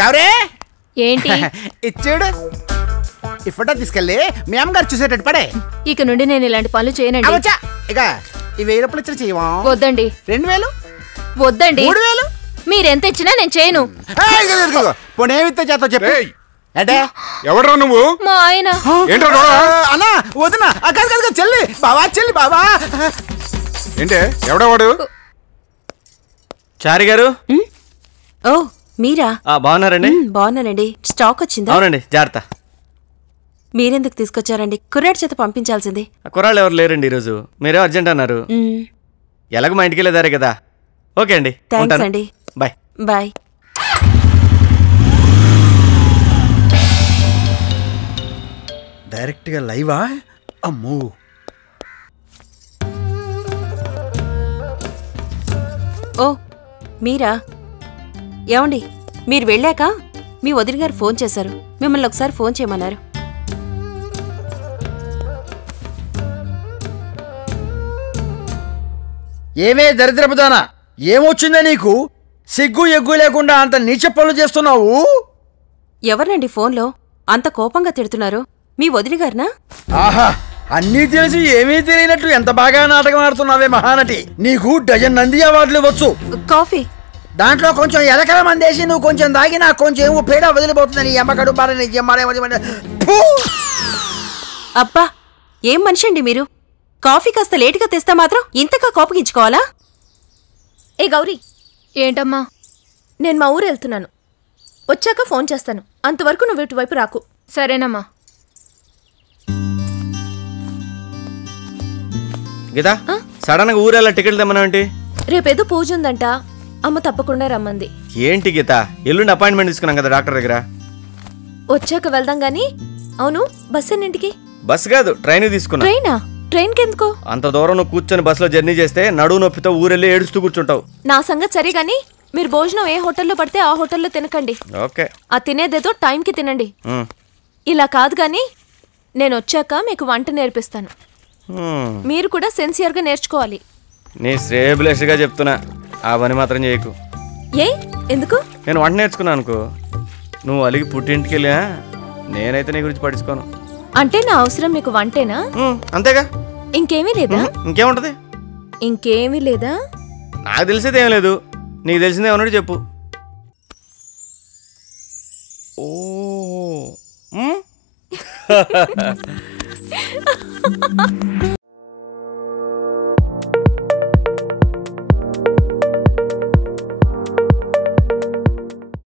గౌరీ ఏంటి ఇచ్చాడు ఈ ఫోటో తీసుకెళ్ళి మీ అమ్మగారు చూసేటట్టు పడే. ఇక నుండి నేను ఇలాంటి పనులు చేయనండి. ఇక ఈ 1000 రూపాయలు ఇచ్చిన చేయవా? వద్దండి. 2000 వద్దండి. 3000 మీరెంత ఇచ్చినా నేను చేయను. పోనీ ఏమిస్తే చేస్తా చెప్పు. అంటే ఎవడరా నువ్వు? మా ఆయన. అన్నా వదినా కాదు చెల్లి బావా చెల్లి బావా. ఏంటే ఎవడవాడు? చారి గారు. ఓ మీరా? బాగున్నారండి? బాగున్నానండి. స్టాక్ వచ్చిందా? అవునండి. జాగ్రత్త. మీరెందుకు తీసుకొచ్చారండి? కుర్రాడి చేత పంపించాల్సింది. కుర్రాళ్ళు ఎవరు లేరండి ఈరోజు. మీరే అర్జెంట్ అన్నారు. ఎలాగో మా ఇంటికి వెళ్ళేదారే కదా. ఓకే అండి. థ్యాంక్స్ అండి. Bye bye. డైరెక్ట్గా లైవా? అమ్మో. ఓ మీరా? ఏమండి మీరు వెళ్ళాక మీ వదిన గారు ఫోన్ చేశారు. మిమ్మల్ని ఒకసారి ఫోన్ చేయమన్నారు. ఏమే దరిద్రపుదానా, ఏమొచ్చిందా నీకు? సిగ్గు ఎగ్గు లేకుండా అంత నీచ పనులు చేస్తున్నావు. ఎవరినండి ఫోన్లో అంత కోపంగా తిడుతున్నారు? మీ వదిన గారినా? ఆహా, అన్నీ తెలిసి ఏమీ తెలియనట్టు ఎంత బాగా నాటకం ఆడుతున్నావే మహానటి. నీకు డజన్ నంది అవార్డులు ఇవ్వచ్చు. కాఫీ దాంట్లో కొంచెం ఎలకల మందేసి నువ్వు కొంచెం దాగి నాకు కొంచెం ఏమో పేడ వదిలిపోతుందని ఎమ్మకడు బారని. అబ్బా ఏం మనిషి అండి మీరు? కాఫీ కాస్త లేటుగా తెస్తా మాత్రం ఇంతగా కోపగించుకోవాలా? ఏ గౌరీ. ఏంటమ్మా? నేను మా ఊరు వెళ్తున్నాను. వచ్చాక ఫోన్ చేస్తాను. అంతవరకు నువ్వు ఇటువైపు రాకు. సరేనమ్మా. గీతా, సడన్ గా ఊరేలా టికెట్లు తెమ్మనేంటి? రేపేదో పూజ ఉందంట. అమ్మ తప్పకుండా రమ్మంది. ఏంటి గీత, ఎల్లుండి అపాయింట్మెంట్ తీసుకున్నాం కదా డాక్టర్ దగ్గర. వచ్చాక వెళ్దాం గానీ. అవును, బస్ ఎన్నింటికి? బస్ కాదు, ట్రైన్ తీసుకున్నా. ట్రైనా? ట్రైన్ కెందుకో? అంత దూరం నువ్వు కూర్చొని బస్సులో జర్నీ చేస్తే నడువు నొప్పితో ఊరెళ్ళి ఏడుస్తూ కూర్చుంటావు. నా సంగతి సరే గానీ మీరు భోజనం ఏ హోటల్లో పడితే ఆ హోటల్లో తినకండి. ఓకే. ఆ తినేదేదో టైంకి తినండి. ఇలా కాదు గానీ నేను వచ్చాక మీకు వంట నేర్పిస్తాను. మీరు కూడా సిన్సియర్గా నేర్చుకోవాలి. నీ శ్రేయభిలాషిగా చెప్తున్నా, ఆ పని మాత్రం చేయకు. ఏ ఎందుకు? నేను వంట నేర్చుకున్నాను అనుకో, నువ్వు అలిగి పుట్టింటికి వెళ్ళినా నేనైతే నీ గురించి పట్టించుకోను. అంటే నా అవసరం మీకు వంటేనా? అంతేగా. ఇంకేమీ లేదా? ఇంకేముంటది? ఇంకేమీ లేదా? నాకు తెలిసేది ఏం లేదు, నీకు తెలిసిందే ఉన్నట్టు చెప్పు. ఓ